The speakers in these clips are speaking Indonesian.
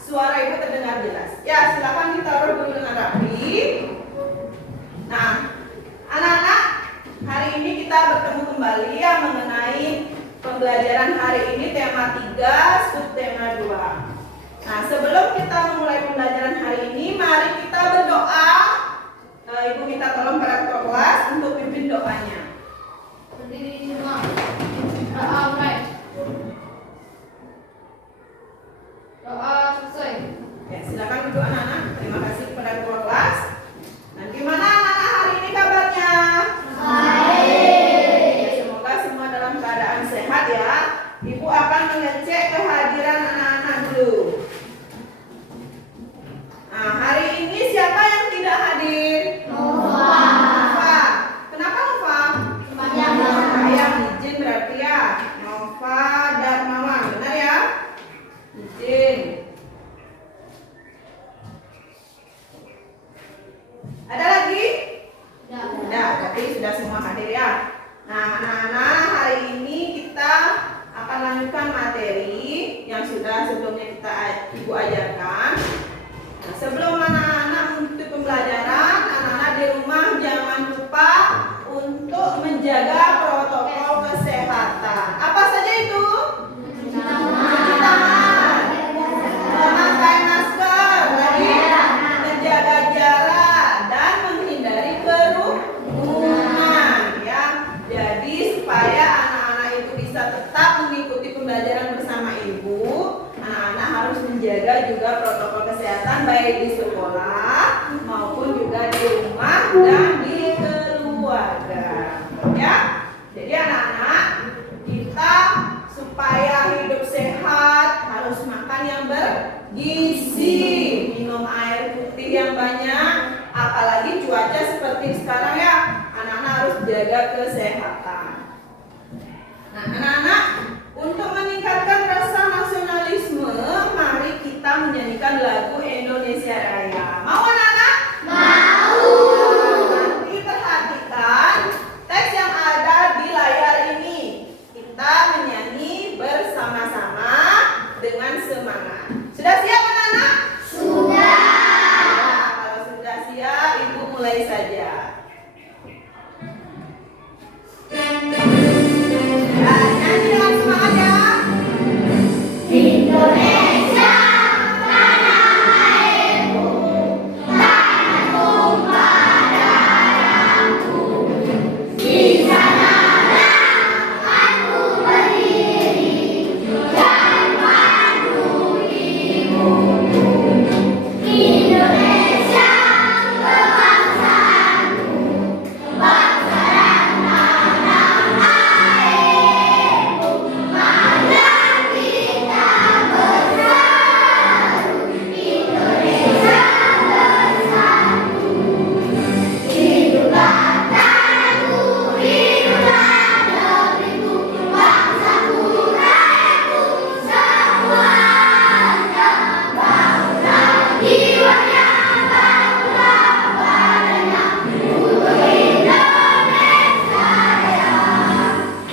suara ibu terdengar jelas. Ya, silakan ditaruh dulu dengan rapi. Nah, anak-anak, hari ini kita bertemu kembali ya mengenai pembelajaran hari ini tema 3, subtema 2. Nah, sebelum kita memulai pembelajaran hari ini, mari kita berdoa. Ibu minta tolong para ketua kelas untuk pimpin doanya. Berdiri semua. Doa mulai. Doa selesai. Ya, silakan duduk anak-anak. Terima kasih kepada ketua kelas. Nah, gimana anak-anak hari ini kabarnya? Baik. Ya, semoga semua dalam keadaan sehat ya. Ibu akan mengecek kehadiran anak-anak dulu. Nah, hari ini siapa yang tidak hadir? Nova. Nova. Kenapa Nova? Yang izin berarti ya. Nova Darmawan, benar ya? Izin. Ada lagi? Tidak, tapi sudah semua hadir ya. Nah, anak-anak, hari ini kita akan lanjutkan materi yang sudah sebelumnya Ibu ajarkan. Nah, sebelum anak-anak mengikuti pembelajaran, anak-anak di rumah jangan lupa untuk menjaga protokol kesehatan. Apa saja itu? Cuci tangan, memakai masker, lagi menjaga jarak dan menghindari kerumunan ya. Jadi supaya anak-anak itu bisa tetap mengikuti pembelajaran bersama ibu, anak-anak harus menjaga juga protokol kesehatan baik di sekolah maupun juga di rumah dan di keluarga ya. Jadi anak-anak, kita supaya hidup sehat harus makan yang bergizi, minum air putih yang banyak, apalagi cuaca seperti sekarang ya, anak-anak harus jaga kesehatan. Nah, anak-anak, untuk meningkatkan rasa nasionalisme, mari kita menyanyikan lagu Indonesia Raya. Mau anak-anak? Mau. Nanti perhatikan teks yang ada di layar ini. Kita menyanyi bersama-sama dengan semangat. Sudah siap anak-anak? Sudah. Ya, kalau sudah siap, ibu mulai saja. Ya, nyanyi dengan semangat ya. Indonesia, tanah airku, tanah tumpah darahku. Di sanalah aku berdiri dan pandu ibuku. Indonesia, kebangsaanku, bangsa dan tanah airku. Marilah kita bersatu, Indonesia bersatu. Hiduplah tanahku, hiduplah negeriku, bangsaku, rakyatku semuanya. Bangunlah jiwanya, bangunlah badannya untuk Indonesia Raya.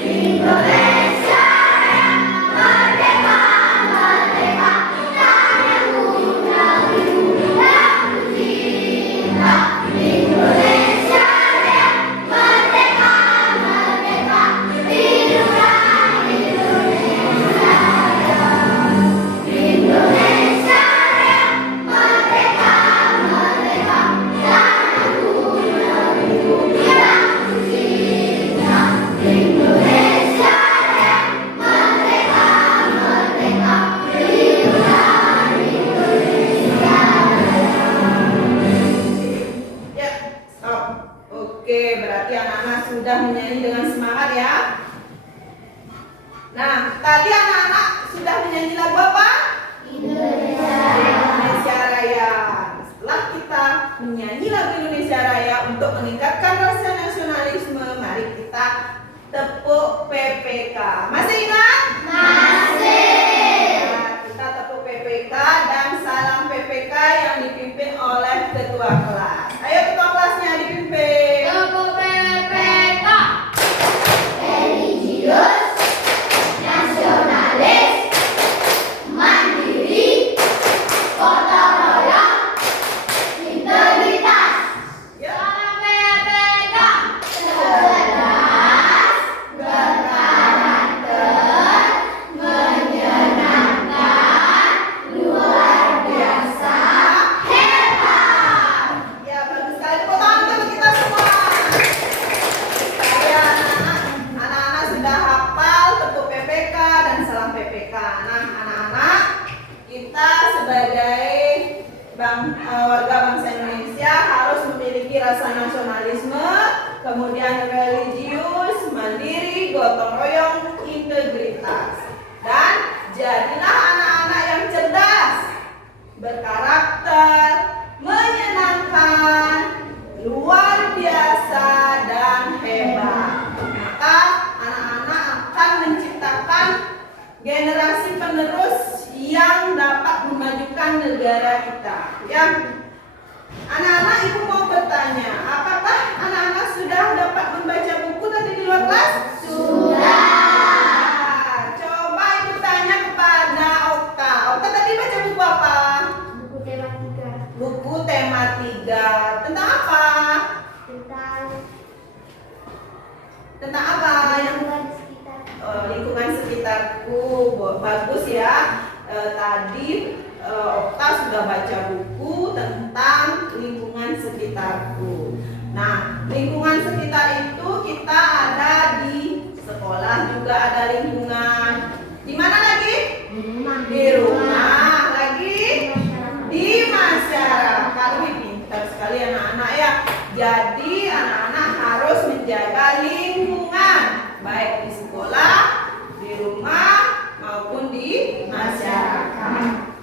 Indonesia Raya, merdeka, merdeka, tanahku, negeriku yang kucinta. Indonesia Raya, merdeka, merdeka, hiduplah Indonesia Raya. Indonesia Raya, merdeka, merdeka, tanahku, negeriku yang kucinta. Indonesia Raya, merdeka, merdeka, hiduplah Indonesia Raya. Ya, stop. Oke, berarti anak-anak sudah menyanyi dengan semangat ya. Nah, tadi anak-anak sudah menyanyi lagu apa? Indonesia Raya. Setelah kita menyanyi lagu Indonesia Raya untuk meningkatkan rasa nasionalisme, mari kita tepuk PPK. Masih ingat? Masih. Nah, kita tepuk PPK dan salam PPK yang dipimpin oleh ketua kelas. Ayo ketua kelasnya dipimpin. Tepuk PPK. Religius, nasionalis, mandiri, sebagai warga bangsa Indonesia harus memiliki rasa nasionalisme, kemudian religius, mandiri, gotong royong, integritas. Dan jadilah anak-anak yang cerdas, berkarakter, menyenangkan, luar biasa, dan hebat. Maka anak-anak akan menciptakan generasi penerus yang dapat memajukan negara kita. Ya, anak-anak, ibu mau bertanya, apakah anak-anak sudah dapat membaca buku tadi di luar kelas? Sudah. Coba ibu tanya kepada Okta. Okta tadi baca buku apa? Buku tematika. Buku tema 3. Tentang apa? Tentang apa? Lingkungan sekitar. Lingkungan sekitarku. Bagus ya. Tadi Okta sudah baca buku tentang lingkungan sekitarku. Nah, lingkungan sekitar itu kita ada di sekolah, juga ada lingkungan. Di mana lagi? Di rumah. Lagi? Di masyarakat. Wih, pintar sekali anak-anak ya. Jadi anak-anak harus menjaga lingkungan, baik di sekolah, di rumah, maupun di masyarakat.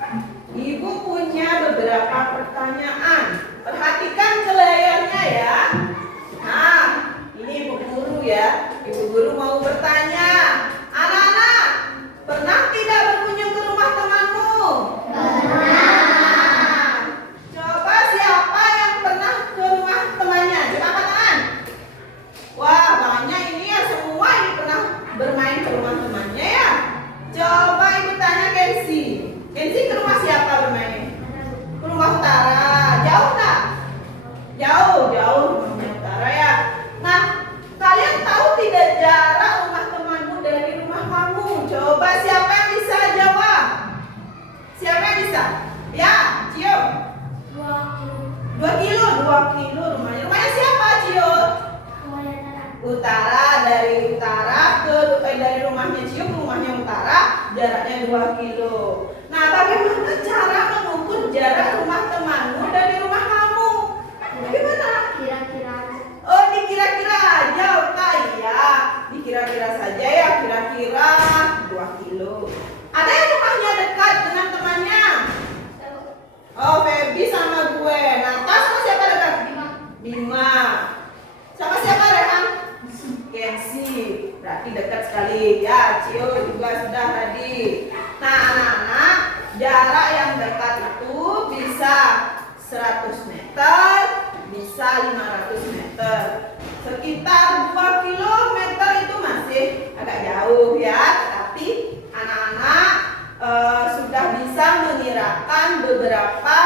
Ibu punya beberapa pertanyaan. Perhatikan ke layarnya ya. Nah, ini ibu guru ya. Ibu guru mau bertanya. Anak-anak, pernah tidak berkunjung ke rumah temanmu? Pernah. Coba siapa yang pernah ke rumah temannya? Coba angkat tangan. Wah, banyak ini ya, semua ini pernah bermain ke rumah temannya ya. Coba ibu tanya Kensi. Kensi ke rumah siapa bermain? Ke rumah utara. Jauh nggak? Jauh rumahnya utara ya. Nah, kalian tahu tidak jarak rumah temanmu dari rumah kamu? Coba siapa yang bisa jawab? Siapa yang bisa? Ya, Cio. 2 kilo rumahnya. Rumahnya siapa, Cio? Utara. Dari rumahnya Cio ke rumahnya utara jaraknya 2 kilo. Nah, bagaimana cara mengukur jarak rumah temanmu dari rumah kamu? Bagaimana? Kira-kira. Oh, dikira-kira aja, Okta ya. Dikira-kira saja ya, kira-kira 2 kilo. Ada yang rumahnya dekat dengan temannya? Oh, Feby sama gue. Nata sama siapa dekat? Bima. Sama siapa Rehan? Kensi. Berarti dekat sekali. Ya, Cio juga sudah tadi. Nah, anak-anak, jarak yang dekat itu bisa 100 meter, bisa 500 meter. Sekitar 2 kilometer itu masih agak jauh ya. Tapi anak-anak sudah bisa mengirakan beberapa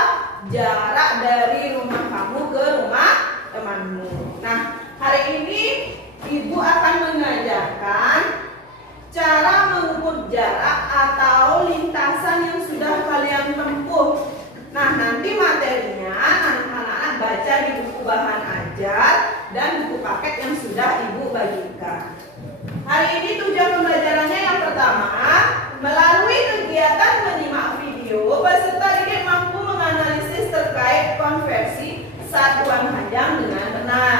jarak dari rumah kamu ke rumah temanmu. Nah, hari ini ibu akan mengajarkan cara mengukur jarak atau lintasan yang sudah kalian tempuh. Nah, nanti materinya anak-anak baca di buku bahan ajar dan buku paket yang sudah ibu bagikan. Hari ini tujuan pembelajarannya yang pertama, melalui kegiatan menyimak video, peserta didik mampu menganalisis terkait konversi satuan panjang dengan benar.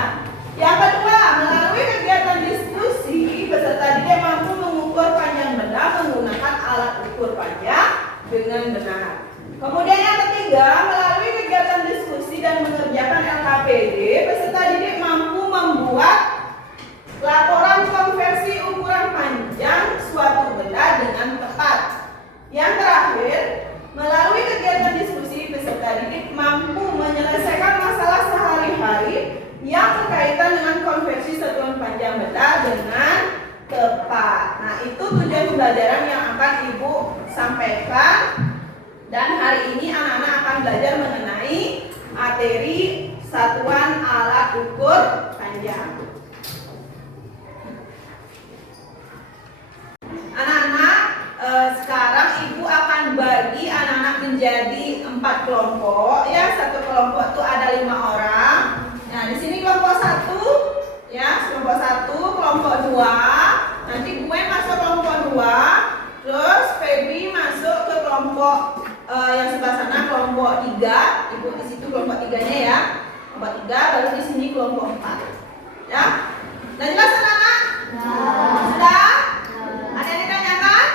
Yang kedua, melalui kegiatan diskusi, peserta didik mampu mengukur panjang benda menggunakan alat ukur panjang dengan benar. Kemudian yang ketiga, melalui kegiatan diskusi dan mengerjakan LKPD, peserta didik mampu membuat laporan konversi ukuran panjang suatu benda dengan tepat. Yang terakhir, melalui kegiatan diskusi, peserta didik mampu menyelesaikan masalah sehari-hari yang berkaitan dengan konversi satuan panjang benda dengan tepat. Nah, itu tujuan pembelajaran yang akan ibu sampaikan. Dan hari ini anak-anak akan belajar mengenai materi satuan alat ukur panjang. Anak-anak, sekarang ibu akan bagi anak-anak menjadi 4 kelompok. Ya, satu kelompok itu ada 5 orang. Nah, di sini kelompok 1, ya, kelompok 1, kelompok 2. Nanti gue masuk kelompok 2, terus Feby masuk ke kelompok yang sebelah sana kelompok 3, ibu di situ kelompok 3-nya ya. Kelompok 3, baru di sini kelompok 4. Ya. Nah, jelas anak-anak? Sudah? Ada yang ditanyakan?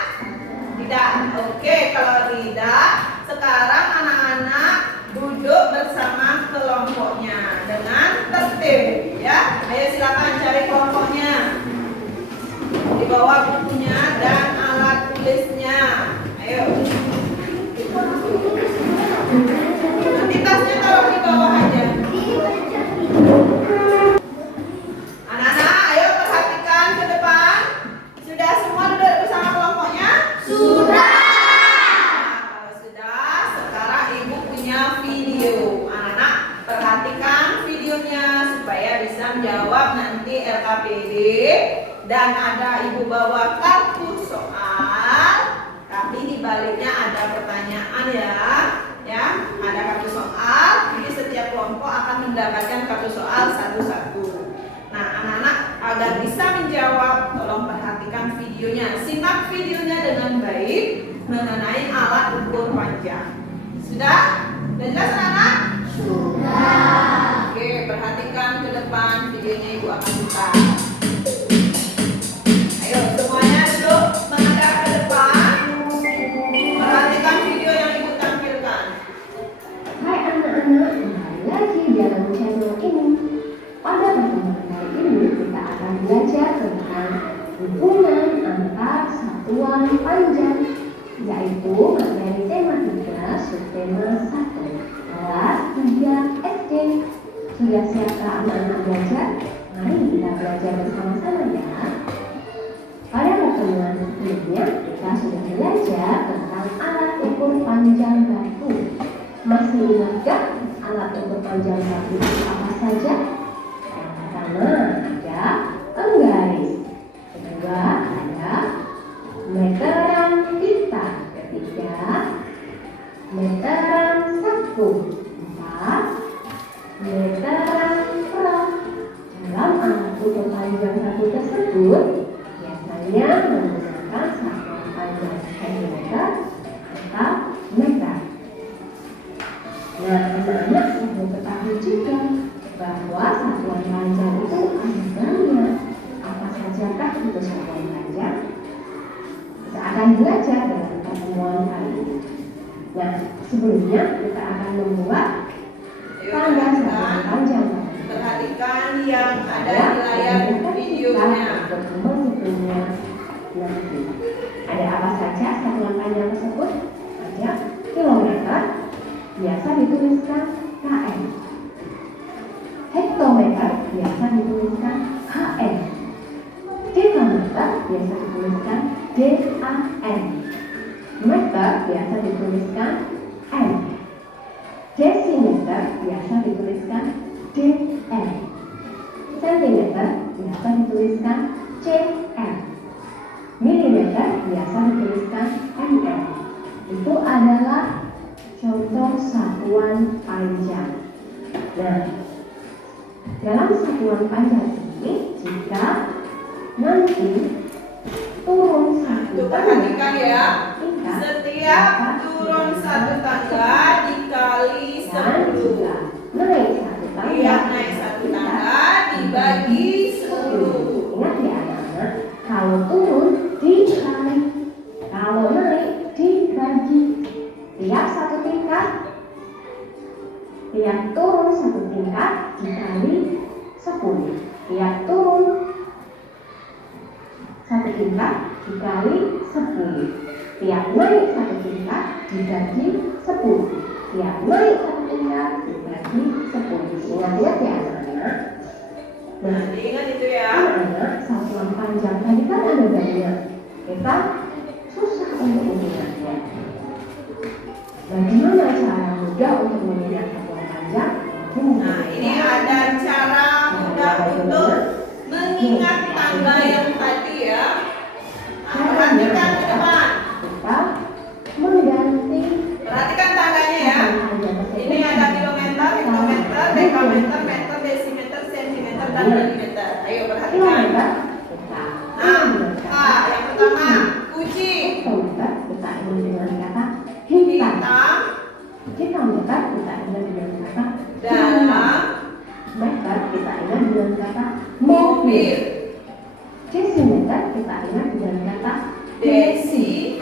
Tidak. Oke, kalau tidak, sekarang anak-anak duduk bersama kelompoknya dengan tertib ya. Ayo silakan cari kelompoknya. Di bawah bukunya dan alat tulisnya. Ayo. Nanti tasnya taruh di bawah aja. Anak-anak, ayo perhatikan ke depan. Sudah semua duduk bersama kelompoknya? Sudah. Nah, kalau sudah, sekarang ibu punya video. Anak-anak, perhatikan videonya supaya bisa menjawab nanti LKPD. Dan ada ibu bawa kartu soal, tapi di baliknya ada pertanyaan ya. Ya, ada kartu soal. Jadi setiap kelompok akan mendapatkan kartu soal satu-satu. Nah, anak-anak agar bisa menjawab, tolong perhatikan videonya. Simak videonya dengan baik mengenai alat ukur panjang. Sudah? Sudah jelas anak-anak? Sudah. Oke, perhatikan ke depan videonya ibu akan buka. Ayo semuanya duduk menghadap ke depan. Perhatikan video yang ibu tampilkan. Hai anak-anak, kembali lagi dalam channel ini. Pada pertemuan kali ini kita akan belajar tentang hubungan antar satuan panjang, yaitu materi tema 3, subtema 1, kelas 3 SD. Sudah siapkah anak-anak belajar? Mari kita belajar bersama-sama ya. Pada pertemuan sebelumnya kita sudah belajar tentang alat ukur panjang batu. Masih ingatkah alat ukur panjang batu itu apa saja? Yang pertama ada penggaris, kedua ada meteran tinta, ketiga meteran saku, empat meteran perak. Dalam alat ukur panjang batu tersebut biasanya menggunakan satuan panjang centimeter atau meter. Nah, anak-anak perlu ketahui juga bahwa satuan panjang itu ada banyak. Apa sajakah itu satuan panjang? Kita akan belajar dalam pertemuan kali ini. Nah, sebelumnya kita akan membuat Ayo tanda satuan perhatikan. panjang. Perhatikan yang ada di layar videonya. Untuk menghitungnya nanti. Ada apa saja satuan panjang tersebut? Ada kilometer, biasa dituliskan km. Hektometer biasa dituliskan km. Dekameter biasa dituliskan dan. Meter biasa dituliskan m. Desimeter biasa dituliskan dm. Sentimeter biasa dituliskan cm. Milimeter biasa dituliskan mm. Itu adalah contoh satuan panjang. Nah, dalam satuan panjang ini jika nanti turun satu Tuh perhatikan ya. Setiap turun satu tangga dikali dan 10. jika naik satu tangga, Lihat naik satu tangga dibagi 10. Ingat ya anak-anak, kalau turun dikali, kalau naik dibagi. Tiap satu tingkat, tiap turun satu tingkat dikali 10. Tiap turun satu tingkat dikali 10. Tiap naik satu tingkat dibagi 10. Tiap naik satu tingkat dibagi 10. Ingat-ingat ya anak-anak. Nah, Ingat itu ya. anak-anak, satuan panjang tadi kan ada banyak. Kita susah untuk mengingatnya. Bagaimana cara mudah untuk mengingat satuan panjang? Nah, ini ada cara mudah untuk mengingat tangga yang tadi ya. Nah, perhatikan ke depan. Kita mengganti Perhatikan tangganya ya. Ini ada kilometer, hektometer, dekameter, meter, desimeter, sentimeter, dan milimeter. Ayo perhatikan. kilometer. Kita Nah, yang pertama kucing. hektometer kita ini dengan kata Hitam, hitam. Jika meter kita ingat dengan kata dalam meter kita ingat dengan kata mobil. Desimeter kita ingat dengan kata Desi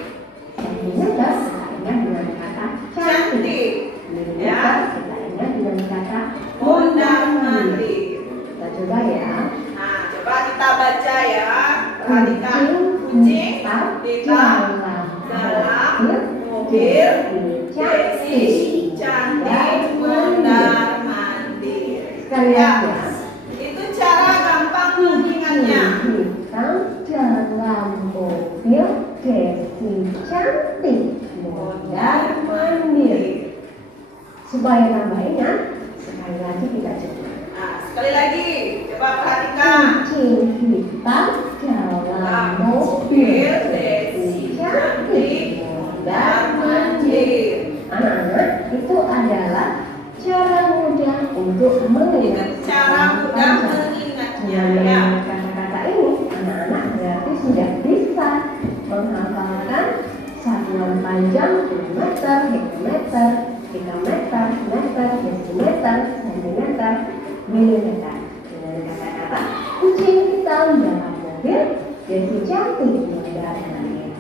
Sentimeter kita ingat dengan kata cantik. Milimeter kita ingat dengan kata Mondar-mandir. Kita coba ya. Nah, coba kita baca ya. Perhatikan. Kucing hitam dalam mobil. Desi cantik mondar-mandir. Sekali Ya, lagi ya. itu cara gampang mengingatnya. Hitam dalam mobil Desi cantik mondar-mandir. Supaya tambah ingat, sekali lagi kita coba. Nah, sekali lagi, coba perhatikan. Kucing hitam dalam mobil Desi cantik mondar-mandir. Anak-anak, itu adalah cara mudah untuk mengingat. Itu cara mudah mengingatnya Dengan ya. mengingat kata-kata ini, anak-anak berarti sudah bisa menghafalkan satuan panjang meter, hektometer, meter, desimeter, sentimeter, milimeter. Dengan kata-kata kucing hitam dalam mobil Desi cantik mondar-mandir.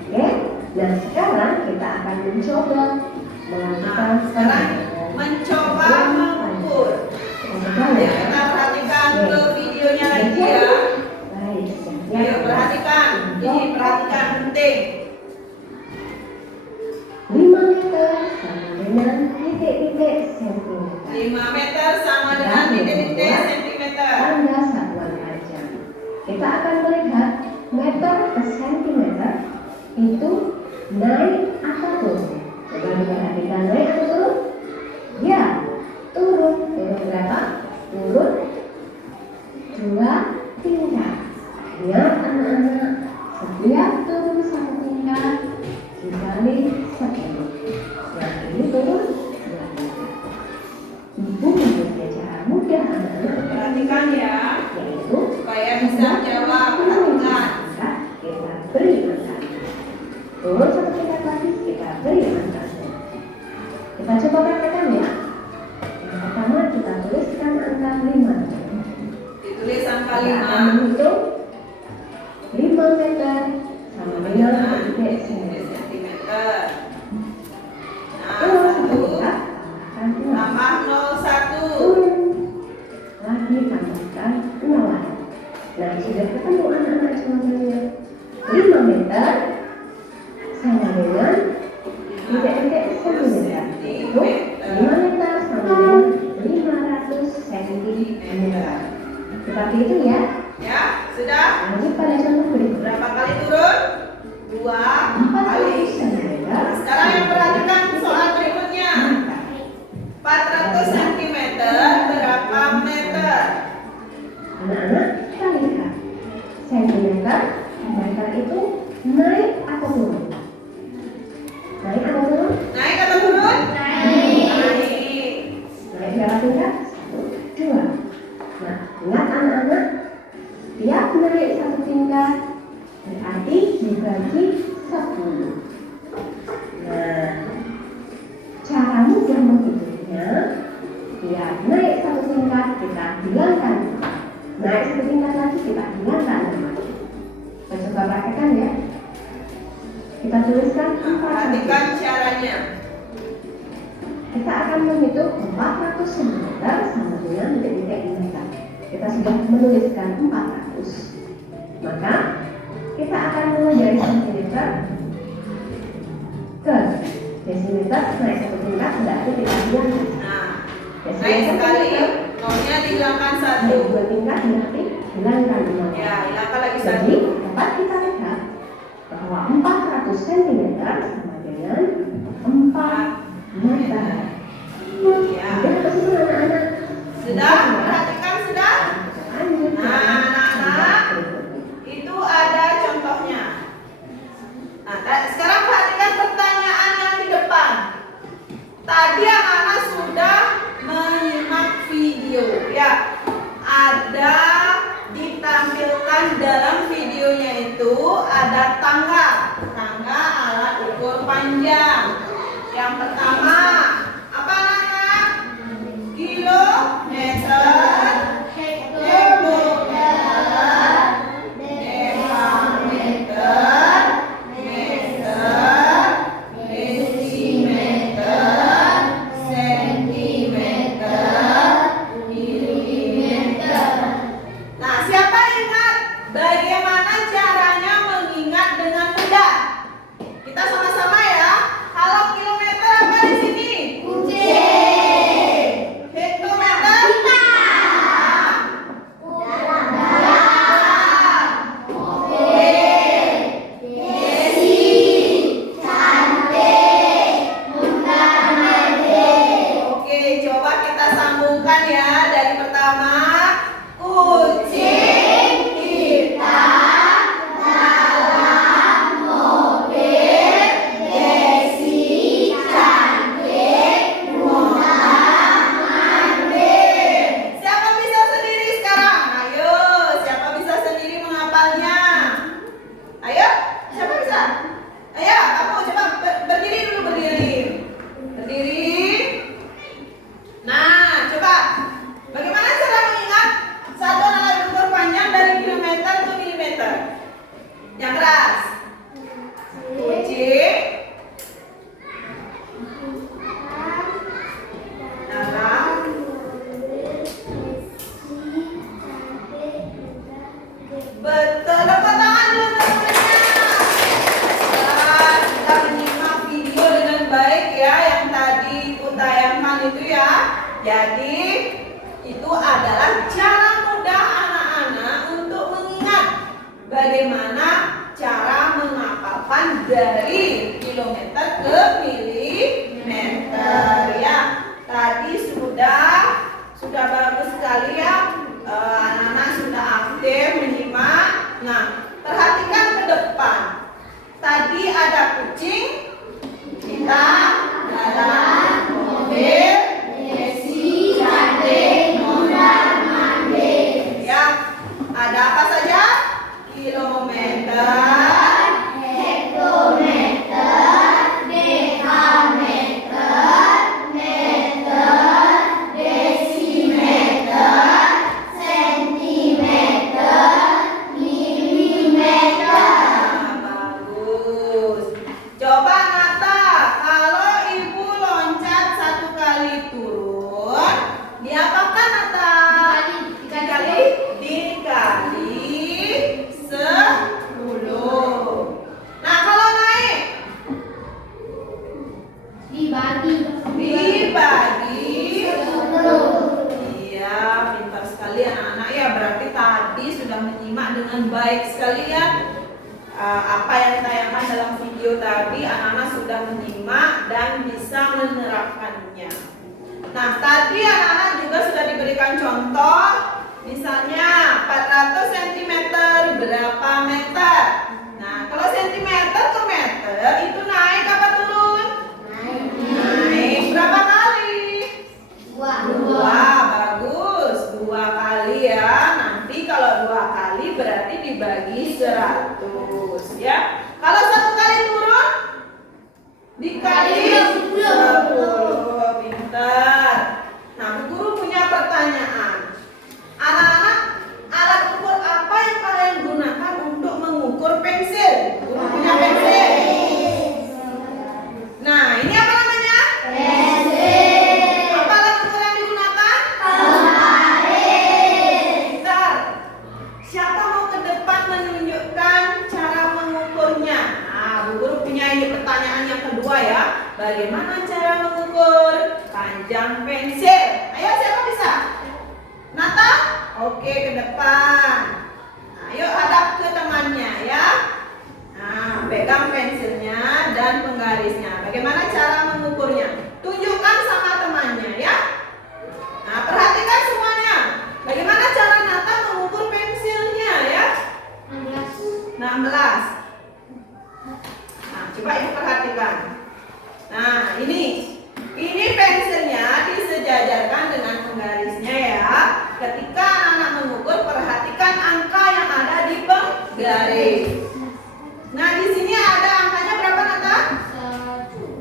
Oke, nah sekarang kita akan mencoba melakukan Nah, sekarang mencoba mengukur. Mencoba Ya, ya. kita perhatikan ke videonya lagi ya. Baik, Ayo perhatikan, ini perhatikan penting. 5 meter sama dengan titik-titik sentimeter. 5 meter sama dengan titik-titik sentimeter. Tanda satuan panjang. Kita akan melihat meter ke sentimeter itu naik atau turun. Coba diperhatikan naik atau turun? Ya, turun. Turun berapa? Turun 2 tingkat. Ingat anak-anak, setiap turun 1 tingkat dikali 10. Nah, ini turun 2 tingkat. Ibu mempunyai cara mudah anak-anak, Perhatikan ya, yaitu supaya bisa jawab. Perhatikan. kita beri angka. Turun 1 tingkat lagi, kita beri angka. Kita coba praktekkan ya. Yang pertama kita tuliskan angka 5. Ditulis angka Kita akan 5. menghitung 5 meter sama dengan titik sentimeter. sentimeter. Nah, Turun 1 1 tingkat, tambahkan 6. tambah 01. Turun lagi, tambahkan 0 lagi. Nah, sudah ketemu anak-anak semuanya. 5 meter sama dengan titik-titik sentimeter. Itu 5 meter sama dengan 500 sentimeter. Seperti itu ya. Ya, sudah. Lanjut pada contoh berikut. Berapa kali turun? 2 kali. 400 cm. Sekarang yang perhatikan soal berikutnya. 400 cm berapa meter? Anak-anak, kita lihat sentimeter, meter itu naik atau turun? Naik atau turun? Naik atau turun? Naik. Naik berapa tingkat? 1, 2. Nah, ingat anak-anak, tiap naik 1 tingkat berarti dibagi 10. Nah, cara mudah menghitungnya, tiap naik 1 tingkat kita hilangkan. Naik 1 tingkat lagi kita hilangkan. Kita coba praktekkan ya. Kita tuliskan 400. Perhatikan caranya. Kita akan menghitung 400 cm sama dengan titik meter. Kita sudah menuliskan 400. Maka kita akan mulai dari sentimeter ke desimeter, naik 1 tingkat berarti kita hilangkan. Nah, naik sekali, nolnya dihilangkan 1. Naik 2 tingkat berarti hilangkan 0. Ya, hilangkan lagi 1. Jadi dapat kita lihat bahwa 400 cm sama dengan 4 meter. Ya. Sudah apa sih anak-anak? Sudah? Perhatikan sudah? Lanjut. Nah, anak-anak, itu ada contohnya. Nah, sekarang perhatikan pertanyaan yang di depan. Tadi anak-anak sudah menyimak video, ya. Ada ditampilkan dalam videonya itu ada tangga alat ukur panjang. Yang pertama Jadi itu adalah cara mudah anak-anak untuk mengingat bagaimana cara menghafalkan dari kilometer ke milimeter ya. Tadi sudah bagus sekali ya. Anak-anak sudah aktif menyimak. Nah, perhatikan ke depan. Tadi ada kucing, kita dalam mobil, Desi, cantik, mondar-mandir. ya. Ada apa saja? Kilometer, Hektometer, dekameter, meter, desimeter, sentimeter, milimeter. bagus. Coba Nata, kalau ibu loncat 1 kali turun, diapakan Nata? Dikali 10. Nah, kalau naik Dibagi. dibagi 10. Iya, pintar sekali anak-anak ya. Berarti tadi sudah menyimak dengan baik sekali ya. Apa yang ditayangkan dalam video tadi, anak-anak sudah menyimak dan bisa menerapkannya. Nah, tadi anak-anak juga sudah diberikan contoh. Misalnya 400 cm berapa meter? Nah, kalau centimeter ke meter itu naik apa turun? Naik berapa kali? Dua, bagus. 2 kali ya. Nanti kalau 2 kali berarti dibagi 100 ya. Kalau 1 kali turun dikali 10. Pintar. Nah, Bu Guru punya pertanyaan. Anak-anak, alat ukur apa yang kalian gunakan untuk mengukur pensil? Bu Guru punya pensil. Nah, ini apa namanya? Apa alat ukur yang digunakan? Pintar. Siapa mau ke depan menunjukkan cara mengukurnya? Nah, Bu Guru punya ini pertanyaan yang kedua ya. Bagaimana cara mengukur panjang pensil? Ayo, siapa bisa? Nata? Oke, ke depan. Ayo hadap ke temannya ya. Nah, pegang pensilnya dan penggarisnya. Bagaimana cara mengukurnya? Tunjukkan sama temannya ya. Nah, perhatikan semuanya. Bagaimana cara Nata mengukur pensilnya ya? 16. Nah, coba ibu perhatikan. Nah, ini pensilnya disejajarkan dengan penggarisnya ya. Ketika anak mengukur, perhatikan angka yang ada di penggaris. Nah, di sini ada angkanya berapa Nata?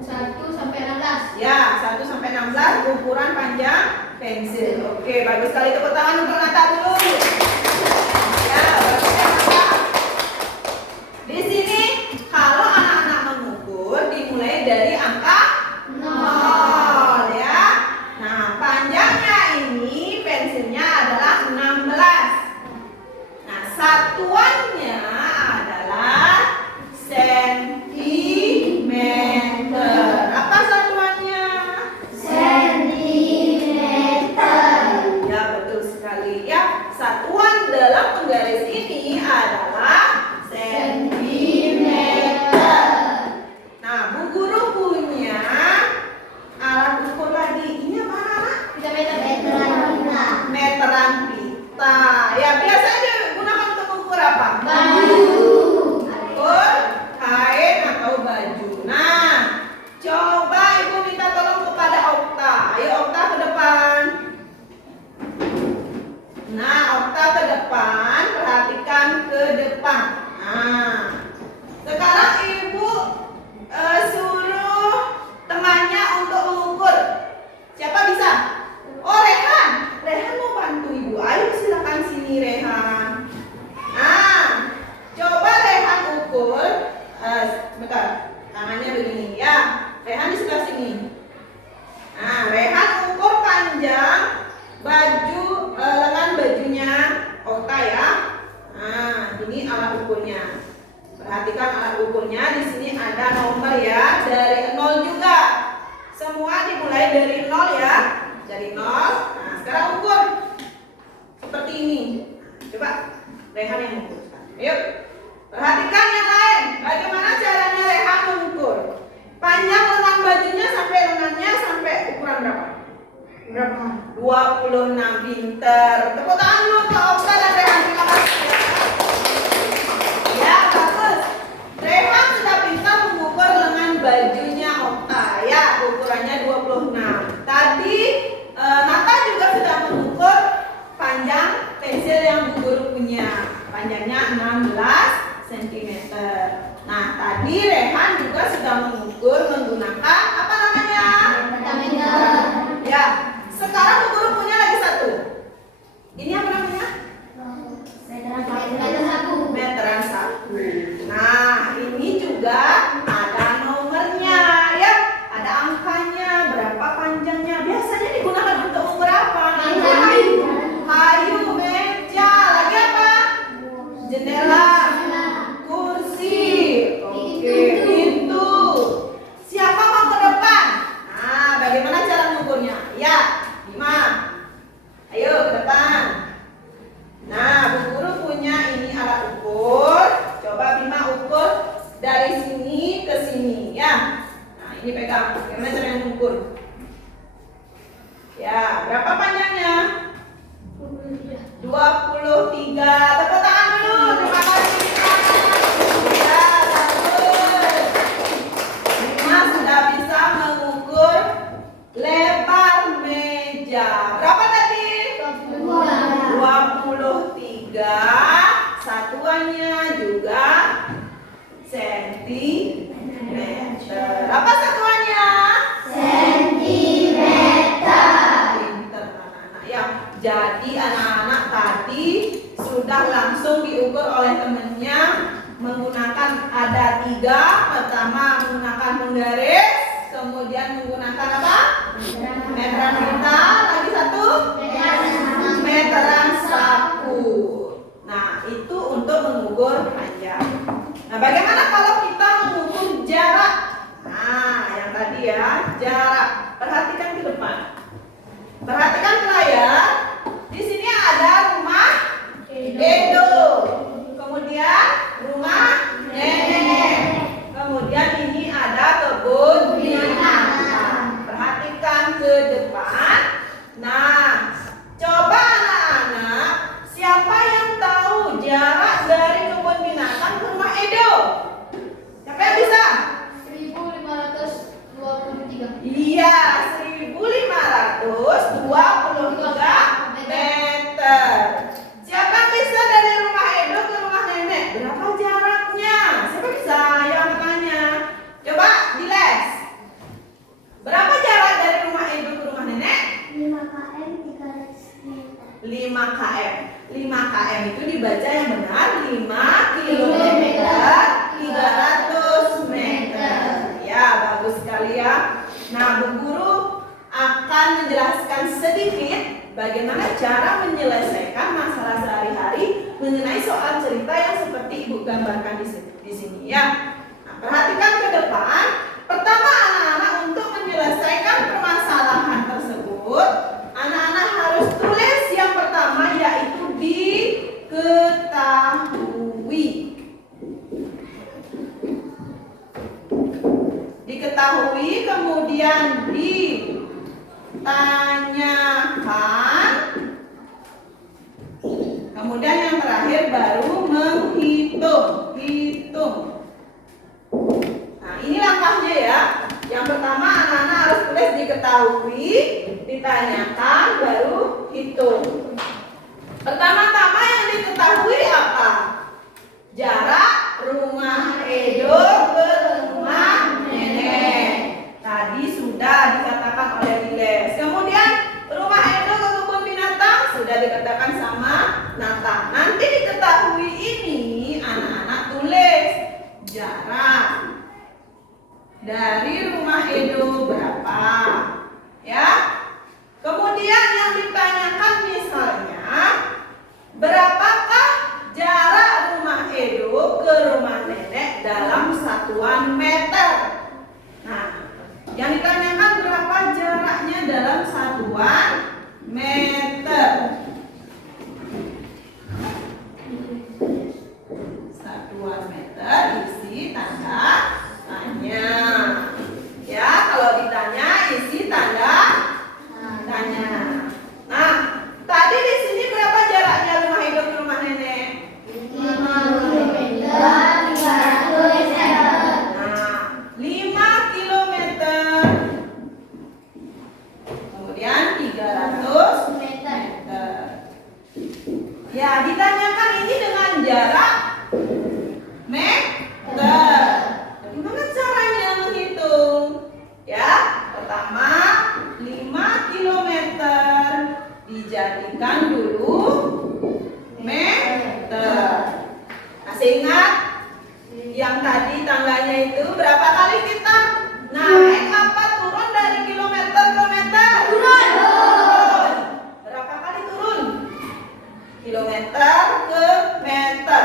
1 sampai 16. Ya, 1 sampai 16 ukuran panjang pensil. Oke, bagus sekali. Tepuk tangan untuk Nata dulu. Ya, bagus ya Nata. Di sini kalau anak-anak mengukur dimulai dari angka 0 ya. Nah, panjangnya ini pensilnya adalah 16. Nah, satuannya adalah sentimeter. Apa satuannya? Sentimeter. Ya, betul sekali ya. Satuan dalam penggaris ini adalah sentimeter. Nah, Bu Guru punya alat ukur lagi. Ini apa anak? Meteran pita. Ya, biasanya digunakan untuk mengukur apa? Ukur kain atau baju. Nah, coba ibu minta tolong kepada Okta. Ayo Okta ke depan. Nah, Okta ke depan. Perhatikan ke depan. Nah, sekarang ibu suruh temannya untuk mengukur. Siapa bisa? Oh, Rehan. Rehan mau bantu ibu. Ayo silakan sini Rehan. Nah, coba Rehan ukur. Bentar, tangannya begini ya. Rehan di sebelah sini. Nah, Rehan ukur panjang baju lengan bajunya Okta ya. Nah, ini alat ukurnya. Perhatikan alat ukurnya. Di sini ada nomor ya, dari 0 juga. Semua dimulai dari 0 ya. dari 0. Nah, sekarang ukur seperti ini. Coba Rehan yang mengukur. Ayo, perhatikan yang lain. Bagaimana caranya Rehan mengukur? Panjang lengan bajunya sampai lengannya sampai ukuran berapa? Berapa? 26. Pinter. Tepuk tangan dulu untuk Okta dan Rehan. Terima kasih. Ya, bagus. Rehan sudah pintar mengukur lengan bajunya Okta. Ya, ukurannya 26. Tadi Nata juga sudah mengukur panjang pensil yang Bu Guru punya. Panjangnya 16 cm. Nah, tadi Rehan juga sudah mengukur menggunakan apa namanya? Metameter. Ya, sekarang Bu Guru punya lagi satu. Ini apa namanya? Meter 1. Meteran 1. Nah, ini juga ada nomornya ya, ada angkanya, berapa panjangnya. Biasanya digunakan untuk mengukur apa? Kayu, meja, lagi apa? Jendela, kursi, oke, pintu. Siapa mau ke depan? Nah, bagaimana cara mengukurnya? Ya, Bima. Ayo ke depan. Nah, Bu Guru punya ini alat ukur. Coba Bima ukur dari sini ke sini ya. Nah, ini pegang. Bagaimana cara mengukur? Ya, berapa panjangnya? 23. Tepuk tangan dulu. Terima kasih. Ya, bagus. Bima sudah bisa mengukur lebar meja. Berapa tadi? 23. Satuannya juga sentimeter. Apa satuannya? Pinter anak-anak ya. Jadi anak-anak tadi sudah langsung diukur oleh temennya menggunakan ada 3. Pertama menggunakan penggaris, kemudian menggunakan apa? Meteran pita, lagi satu meteran saku. Nah, itu untuk mengukur panjang. Nah, bagaimana kalau kita mengukur jarak? Nah, yang tadi ya, jarak. Perhatikan ke depan. Perhatikan ke layar. Di sini ada rumah Edo. Kemudian rumah Nenek. Kemudian ini ada kebun binatang. Perhatikan ke depan. Nah, coba anak-anak, siapa yang tahu jarak dari kebun binatang ke rumah Edo? Siapa yang bisa? 1523. Iya, 1523 meter. Siapa yang bisa dari rumah Edo ke rumah Nenek? Berapa jaraknya? Siapa bisa? Yang tanya. Coba diles. Berapa jarak dari rumah Edo ke rumah Nenek? 5 km. 5 km itu dibaca yang benar 5 km 300 meter. Ya, bagus sekali ya. Nah, Bu Guru akan menjelaskan sedikit bagaimana cara menyelesaikan masalah sehari-hari mengenai soal cerita yang seperti Ibu gambarkan di sini ya. Nah, perhatikan ke depan. Pertama, anak-anak untuk menyelesaikan permasalahan tersebut, anak-anak harus tulis yang pertama yaitu diketahui. Diketahui, kemudian ditanyakan, kemudian yang terakhir baru menghitung. Nah, ini langkahnya ya. Yang pertama anak-anak harus tulis diketahui, ditanyakan, baru hitung. Pertama-tama yang diketahui apa? Jarak rumah Edo ke rumah Nenek. Tadi sudah dikatakan oleh Diles. Kemudian rumah Edo ke kebun binatang sudah dikatakan sama Nata. Nanti diketahui ini anak-anak tulis jarak dari rumah Edo berapa, ya. Kemudian yang ditanyakan misalnya, berapakah jarak rumah Edo ke rumah Nenek dalam satuan meter? Nah, yang ditanyakan berapa jaraknya dalam satuan dijadikan dulu meter. Masih ingat yang tadi tangganya itu berapa kali kita naik apa turun dari kilometer ke meter? Turun. Berapa kali turun? Kilometer ke meter.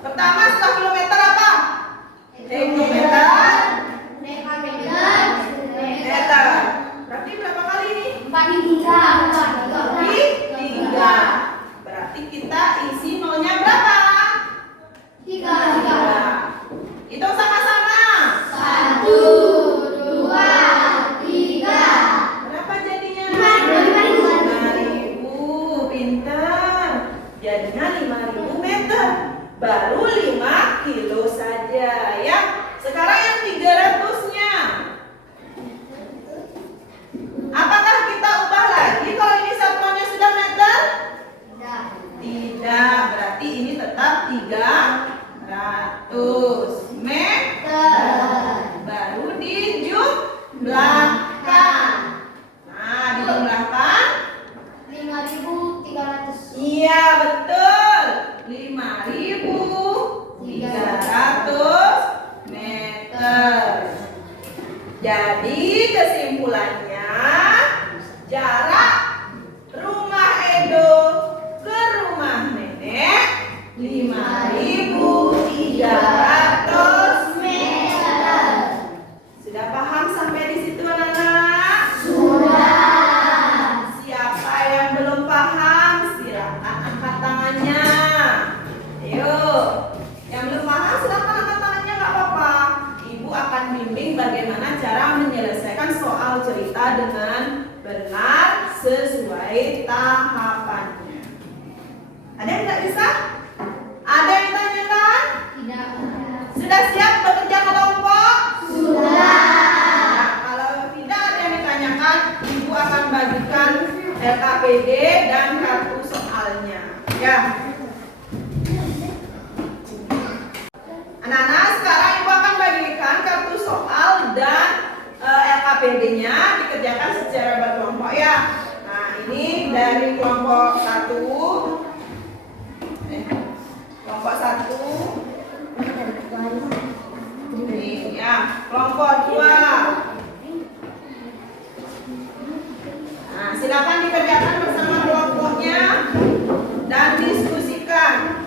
Pertama setelah kilometer apa? Kilometer. Meter. Berarti berapa kali ini? 3. Berarti kita isi nolnya berapa? 3. Hitung sama-sama. 1, 2, 3. Berapa jadinya? 5.000. 5.000. Pintar. Jadinya 5.000 meter. Baru 5 kilo saja ya. Sekarang yang 300-nya. Apakah kita ubah lagi kalau ini satuannya sudah meter? Tidak. Berarti ini tetap 300 meter. Baru dijumlahkan. Nah, dijumlahkan. 5.300. Iya, betul. 5.300 meter. Jadi kesimpulannya, jarak rumah Edo ke rumah nenek 5.300 meter. Sudah paham sampai di situ anak-anak? Sudah. Siapa yang belum paham, silakan angkat tangannya. Ayo, yang belum paham silakan angkat tangannya, nggak apa-apa. Ibu akan bimbing bagaimana cara menyelesaikan soal cerita dengan benar sesuai tahapannya. Ada yang nggak bisa? Ada yang ditanyakan? Tidak. Sudah siap bekerja kelompok? Sudah. Nah, kalau tidak ada yang ditanyakan, Ibu akan bagikan LKPD dan kartu soalnya. Ya. Anak-anak, sekarang Ibu akan bagikan kartu soal dan LKPD-nya dikerjakan secara berkelompok ya. Nah, ini dari kelompok 1. Kelompok 1. Ini ya, kelompok 2. Nah, silakan dikerjakan bersama kelompoknya dan diskusikan.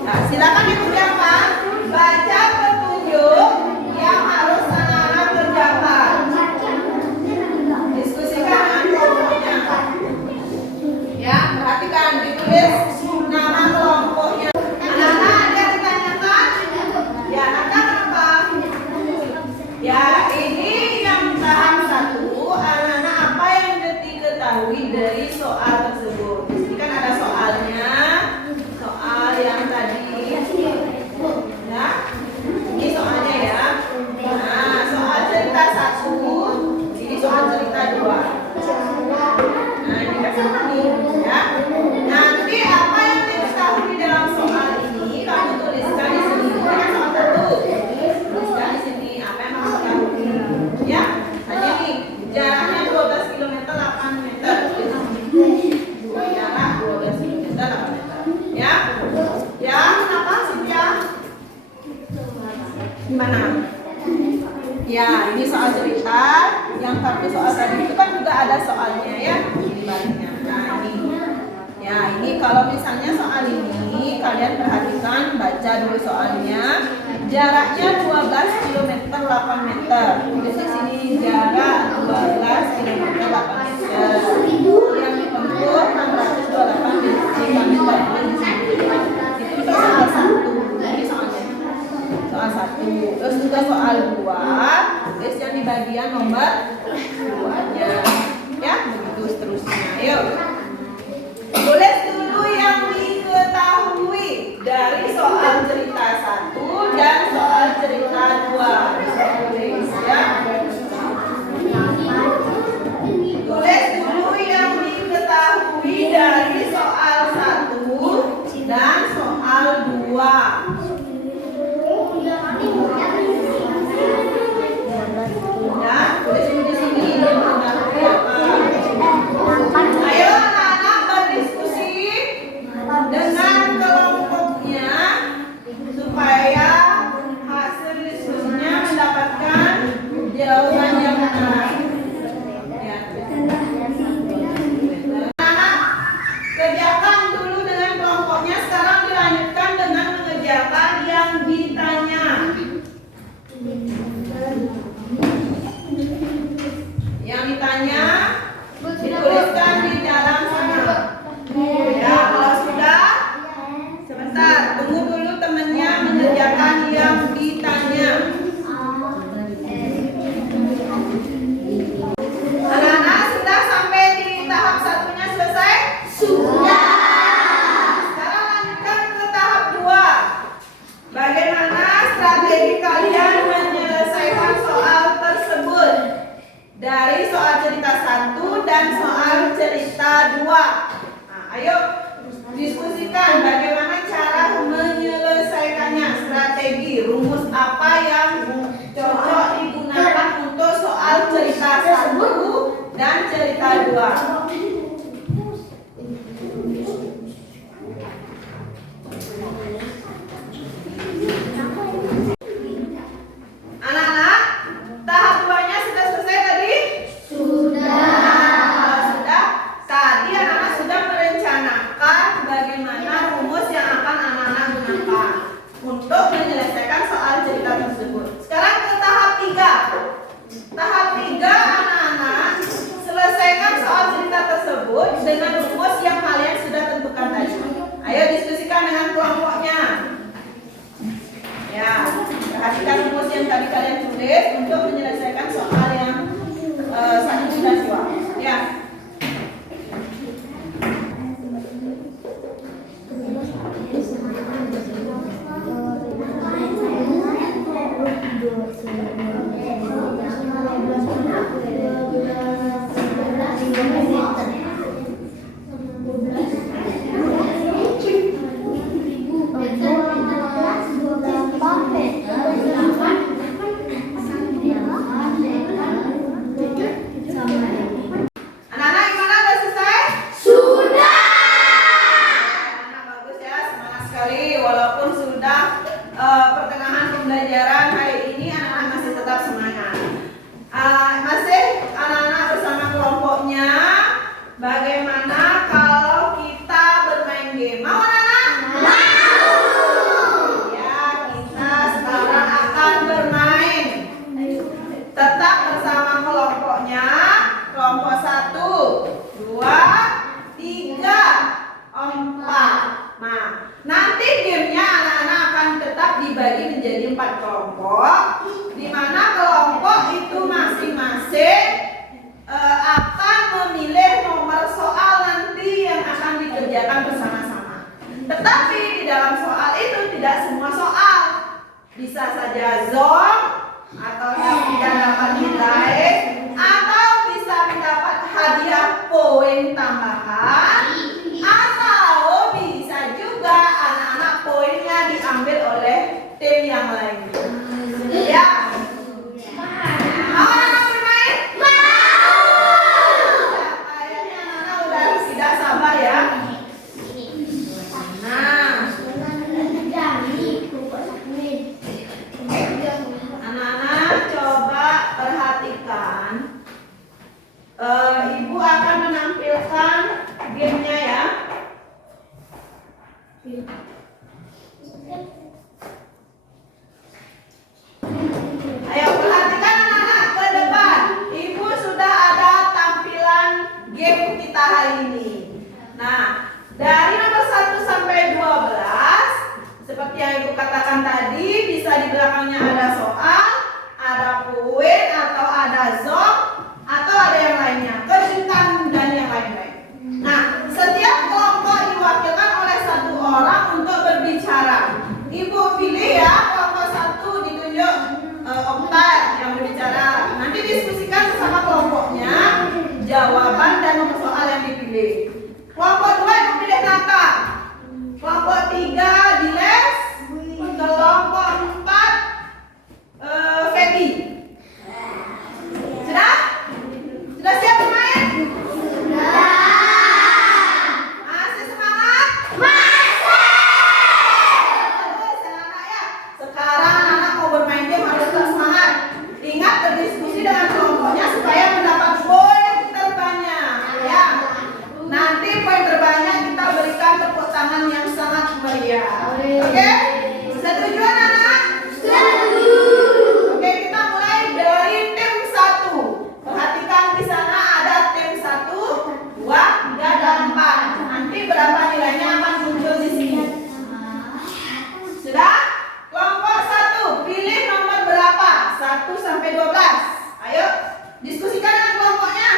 Nah, silakan dikerjakan, baca petunjuk yang harus anak-anak kerjakan. Diskusikan dengan kelompoknya. Ya, perhatikan, ditulis nama kelompoknya. Anak-anak ada yang ditanyakan? Ya, anak apa? Ya, ini yang tahap 1. Anak-anak apa yang diketahui dari soal tersebut? Di sini kan ada soalnya. Soal yang tadi. Ya, ini soalnya ya. Nah, soal cerita 1. Ini soal cerita 2. Nah, ini kan seperti ya. Nanti apa yang diketahui dalam soal ini kamu tuliskan di sini. Ini kan soal 1. Tuliskan di sini apa yang kamu ketahui. Ya, hanya nih jaraknya 12 km 8 meter. Jarak 12 km 8 meter. Ya. Ya, kenapa Cynthia? Gimana? Ya, ini soal cerita. Yang kartu soal tadi itu kan juga ada soalnya ya di baliknya. Nah, ini. Ya, ini kalau misalnya soal ini kalian perhatikan, baca dulu soalnya. Jaraknya 12 km 8 meter. Tulis di sini jarak 12 km 8 meter. Yang ditempuh 628 km. Itu soal 1. Ini soalnya. Soal 1. Terus juga soal 2. Tulis yang di bagian nomor 2-nya. Ya, begitu seterusnya. Yuk. Tulis dulu yang diketahui dari soal cerita 1 dan soal cerita 2. Tulis ya. Tulis dulu yang diketahui dari soal 1 dan soal 2. Ya, tulis di sini. 2. Anak-anak, tahap 2-nya sudah selesai tadi? Nah, sudah. Tadi anak-anak sudah merencanakan bagaimana rumus yang akan anak-anak gunakan untuk menyelesaikan soal cerita tersebut. Sekarang ke tahap 3. Tahap 3, anak-anak selesaikan soal cerita tersebut dengan rumus yang kalian sudah tentukan tadi. Ayo diskusikan dengan kelompoknya. Ya, perhatikan rumus yang tadi kalian tulis untuk menyelesaikan soal yang saat ini sudah siap. Ya. Anak-anak gimana, udah selesai? Anak bagus ya, semangat sekali. Walaupun sudah pertengahan pembelajaran hari ini, anak-anak masih tetap semangat. Masih anak-anak bersama kelompoknya. Bagaimana kalau kita bermain game? Mau anak-anak? Ya, kita sekarang akan bermain. Tetap bersama kelompoknya. Kelompok 1, 2, 3, 4. Nah, nanti gamenya anak-anak akan tetap dibagi menjadi 4 kelompok, di mana kelompok itu masing-masing akan memilih nomor soal nanti yang akan dikerjakan bersama-sama. Tetapi di dalam soal itu tidak semua soal, bisa saja zong atau yang tidak dapat nilai, atau bisa mendapat hadiah poin tambahan, atau bisa juga anak-anak poinnya diambil oleh tim yang lainnya. Ya. Mau anak-anak bermain? Kayaknya anak-anak udah tidak sabar ya. Nah, anak-anak coba perhatikan. Ibu akan menampilkan gamenya ya. Ayo perhatikan anak-anak ke depan. Ibu sudah ada tampilan game kita hari ini. Nah, dari nomor 1 sampai 12, seperti yang Ibu katakan tadi, bisa di belakangnya ada soal, ada poin, atau ada zong, atau ada yang lainnya, kejutan dan yang lain-lain. Nah, setiap kelompok diwakilkan oleh 1 orang untuk berbicara. Ibu pilih ya, kelompok 1 ditunjuk Okta yang berbicara. Nanti diskusikan bersama kelompoknya jawaban dan nomor soal yang dipilih. Kelompok 2 Ibu pilih Nata. Kelompok 3 Diles. Kelompok 4 Feby. Sudah? Sudah siap bermain? Masih semangat? Terus anak-anak ya. Sekarang anak mau bermain game harus tetap semangat. Ingat berdiskusi dengan kelompoknya supaya mendapat poin terbanyak. Ya. Nanti poin terbanyak kita berikan tepuk tangan yang sangat meriah. Oke? Setuju anak-anak? Oke, kita mulai dari tim 1. Perhatikan di sana ada tim 1, 2, 3, dan 4. Nanti berapa nilainya akan muncul di sini. Sudah? Kelompok 1, pilih nomor berapa? 1 sampai 12. Ayo, diskusikan dengan kelompoknya.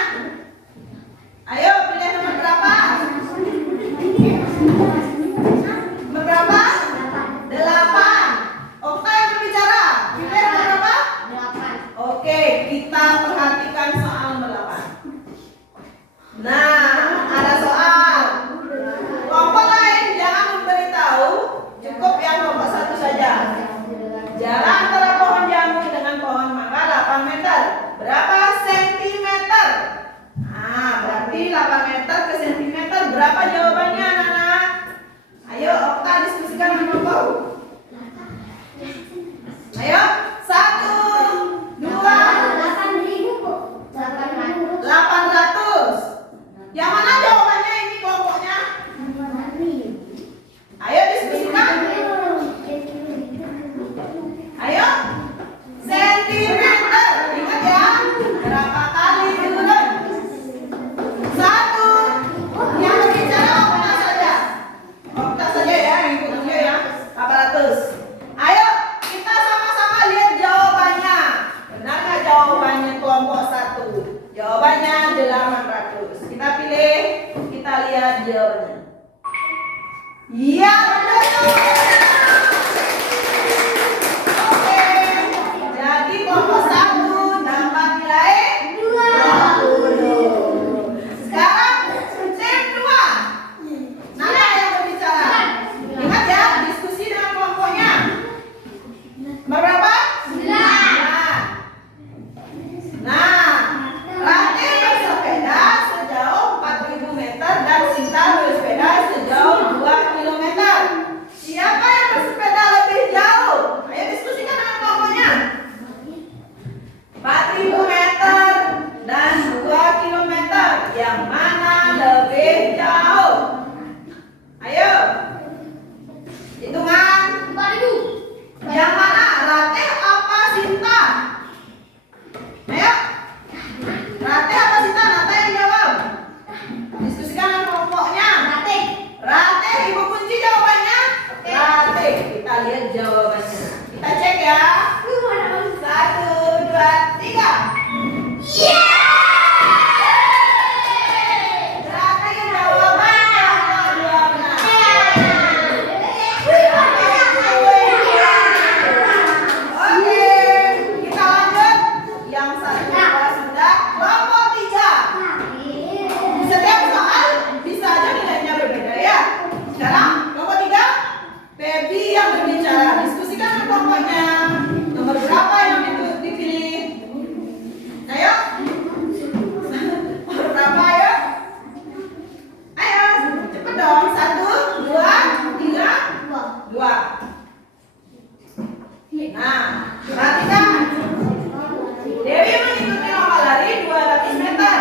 Ayo, pilih nomor berapa? Nomor berapa? 8. Okta yang berbicara. Pilih nomor berapa? 8. Oke, kita perhatikan soal nomor 8. Nah, ada soal. Kelompok lain jangan memberitahu, cukup yang kelompok 1 saja. Jarak antara pohon jambu dengan pohon mangga 8 meter. Berapa sentimeter? Nah, berapa jawabannya? Iya, benar. Oke. Jadi kelompok 1 dapat nilai 20. Sekarang tim 2. Nana yang berbicara. Ingat ya, diskusi dengan kelompoknya. Berapa? 9. Nah, Ratih bersepeda sejauh 4.000 meter dan Sinta bersepeda sejauh 2 kilometer. Siapa yang bersepeda lebih jauh? Ayo diskusikan dengan kelompoknya. 4.000 meter dan 2 kilometer. Yang mana lebih jauh? Ayo. Hitungan. 4.000. Yang mana? Ratih apa Sinta? Ayo. Ratih apa Sinta? Nata yang jawab. Diskusikan dengan kelompoknya. Ratih, ibu kunci jawabannya. Ratih. Kita lihat jawabannya. Kita cek ya. 1, 2, 3. Ratih jawabannya kedua benar. Oke, kita lanjut. Yang satu dua sudah. Kelompok 3. Setiap soal bisa aja nilainya berbeda ya. Sekarang kelompok 3, Feby yang berbicara. Diskusikan dengan kelompoknya. Nomor berapa yang dipilih? Ayo. Nomor berapa ayo? Ayo, cepet dong. 1, 2, 3, 2. Nah, perhatikan. Dewi mengikuti lomba lari 200 meter.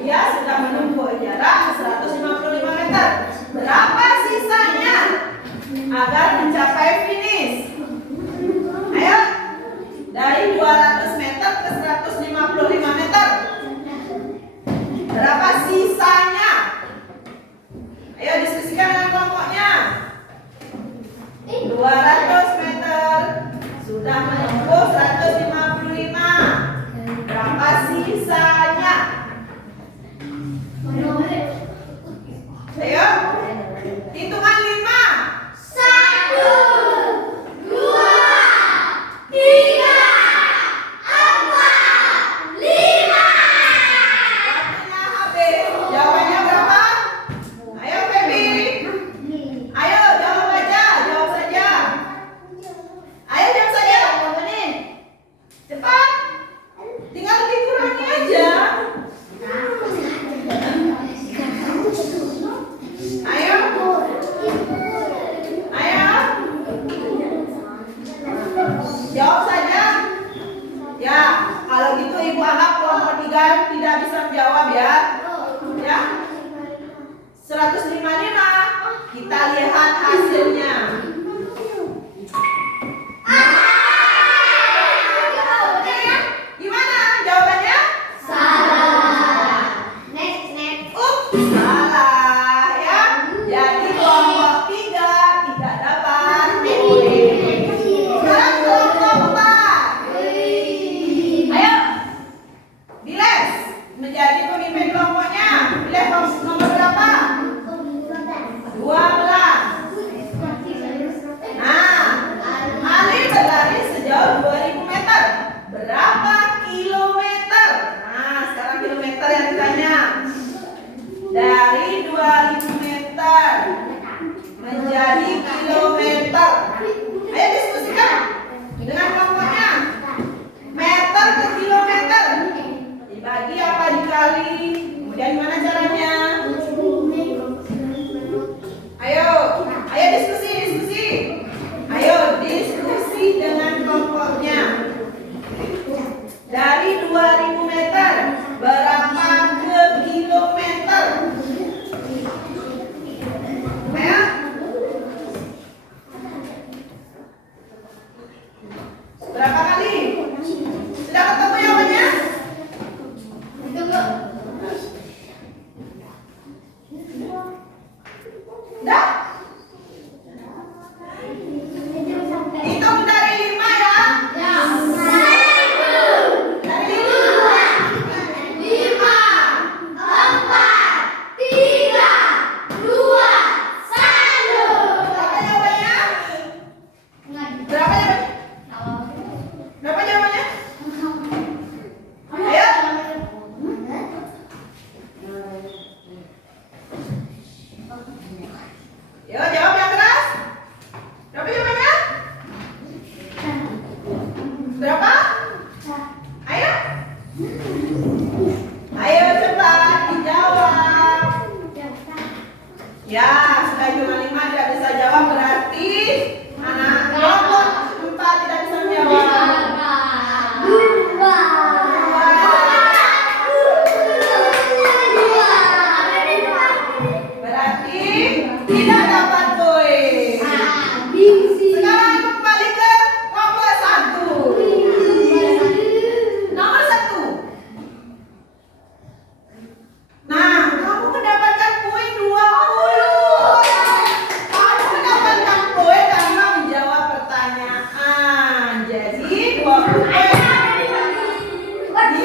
Dia sudah menempuh jarak 155 meter. Berapa sisanya agar mencapai finish? Ayo. Dari 200 meter ke 155 meter. Berapa sisanya? Ayo diskusikan dengan kelompoknya. 200 meter sudah menempuh 155. Berapa sisanya? Ayo. Hitungan 5. 1, 2, 3, 4, 5. Waktunya habis. Jawabannya berapa? Ayo Feby. Ayo jawab aja, jawab saja. Ayo jawab saja. Cepat. Tinggal dikurangi aja. Ayo. Ayo. Jawab saja. Ya, kalau gitu ibu anggap kelompok 3 tidak bisa menjawab ya. Ya. 155. Kita lihat hasilnya. Gimana jawabannya? Salah ya. Jadi kelompok 3 tidak dapat poin. Sekarang kelompok 4. Ayo. Diles menjadi pemimpin kelompoknya. Pilih nomor berapa? 12.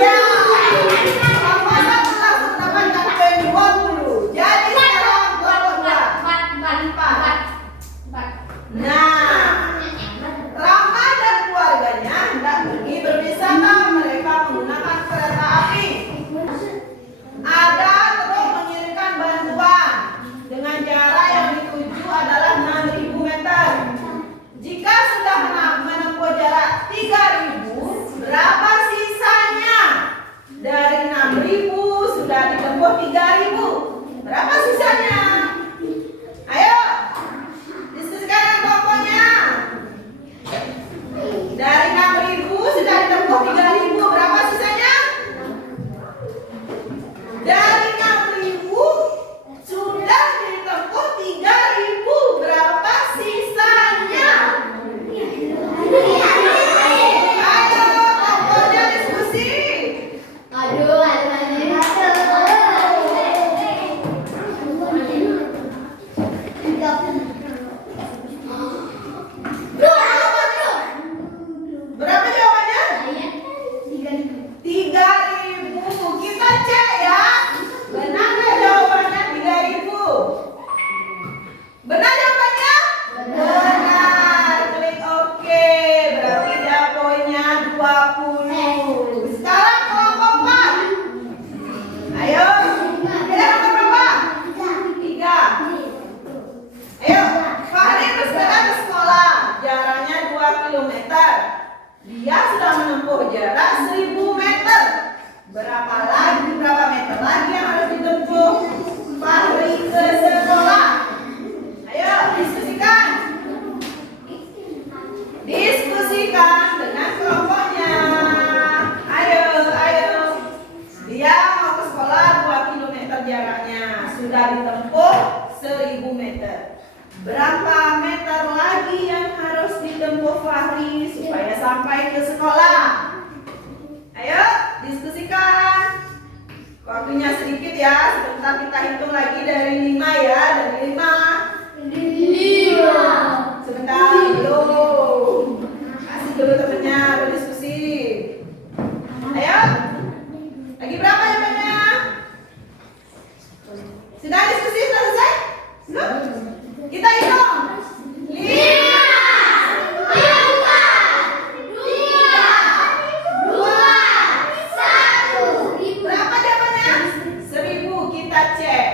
Ya, kelompok 1 langsung mendapatkan poin 20. Jadi sekarang kelompok 2. 4. Nah, Rama dan keluarganya hendak pergi berwisata. Mereka menggunakan kereta api. Ada terus mengirimkan bantuan dengan jarak yang dituju adalah 6.000 meter. Jika sudah menempuh jarak 3.000, berapa sisanya? Dari 6.000 sudah ditempuh 3.000. Berapa sisanya? Ayo, diskusikan dengan kelompoknya. Dari 6.000 sudah ditempuh 3.000, berapa sisanya? Dari 6.000 sudah ditempuh 3.000, berapa sisanya? Ayo, kelompoknya diskusi. Berapa jawabannya? 3.000. Kita cek ya. Benar nggak jawabannya 3.000? Benar jawabannya? Benar. Klik oke. Berarti dia poinnya 20. Sekarang kelompok 4. Ayo. Kita nomor berapa? 3. Ayo. Fahri bersepeda ke sekolah. Jaraknya 2 km. Dia sudah menempuh jarak 1.000 meter. Berapa meter lagi yang harus ditempuh Fahri ke sekolah? Ayo diskusikan. Diskusikan dengan kelompoknya. Ayo. Dia mau ke sekolah 2 km jaraknya. Sudah ditempuh 1.000 meter. Berapa meter lagi yang harus ditempuh Fahri supaya sampai ke sekolah? Ayo, diskusikan. Waktunya sedikit ya, sebentar kita hitung lagi dari 5 ya, dari 5. Sebentar dulu. Kasih dulu temennya berdiskusi. Ayo. Lagi berapa jawabannya? Sudah diskusi, sudah selesai? Belum? Kita hitung. 5. Berapa jawabannya? 1.000. Kita cek.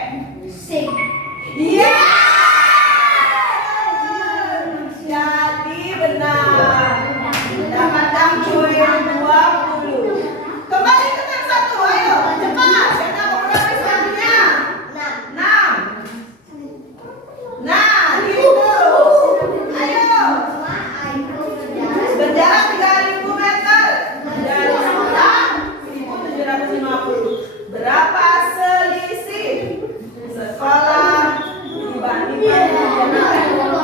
Iya. Jadi benar. Dapatkan poin 20. Kembali ke yang 1. Ayo cepat. Kita kemudian selanjutnya 6. Nah, gitu. Ayo. Berjarak 3.000 meter dari sekolah 1.750. Berapa selisih sekolah dibandingkan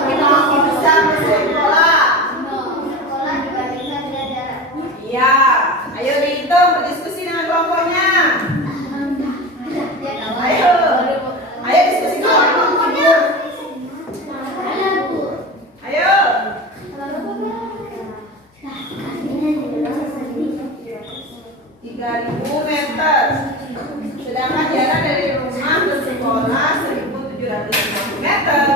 kita bisa ke sekolah? Iya. Ayo dihitung, berdiskusi dengan kelompoknya. Ayo diskusi dengan kelompoknya. Ayo. 3.000 meter. Sedangkan jarak dari rumah ke sekolah 1.750 meter.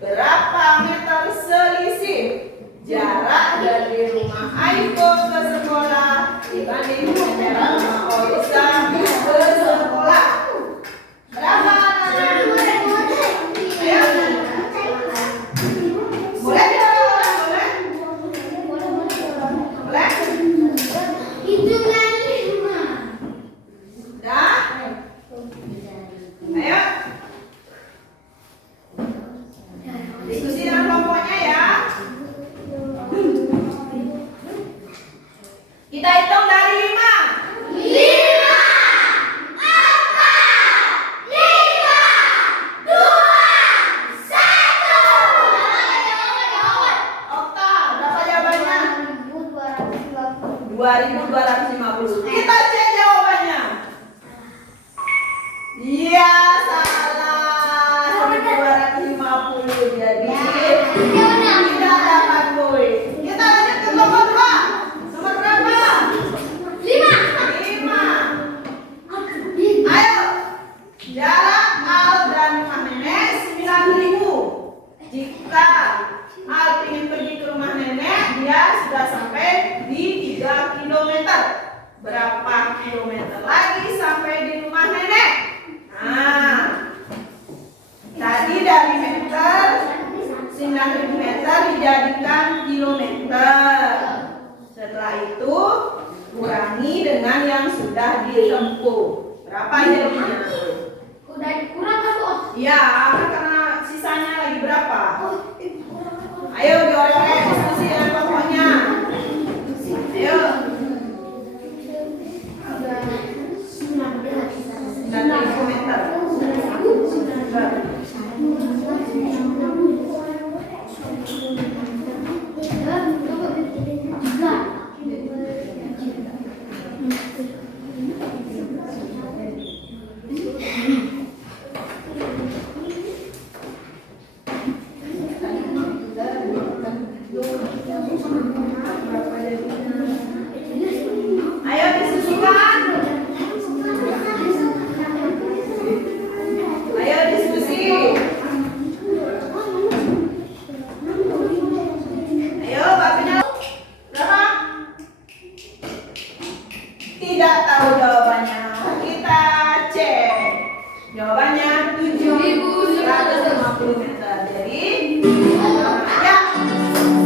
Berapa meter selisih jarak dari rumah Aiko ke sekolah dibanding dengan jarak rumah Oisa ke sekolah? Berapa? Ayo. Boleh tidak? Boleh? Dah? Ayo. Diskusi dengan kelompoknya ya. Kita hitung dari 5. kilometer lagi sampai di rumah nenek. Nah, tadi dari meter 9.000 meter dijadikan kilometer. Setelah itu kurangi dengan yang sudah ditempuh. Berapa jadinya? Udah dikurang kan tuh? Ya, karena sisanya lagi berapa? Ayo diorek-orek diskusi dengan pokoknya. Ayo. 9.000 meter. Ayo diskusikan. Ayo diskusi. Ayo, Bapinya berapa? Tidak tahu jawabannya. Kita cek. Jawabannya 7.150 meter. Jadi, ya,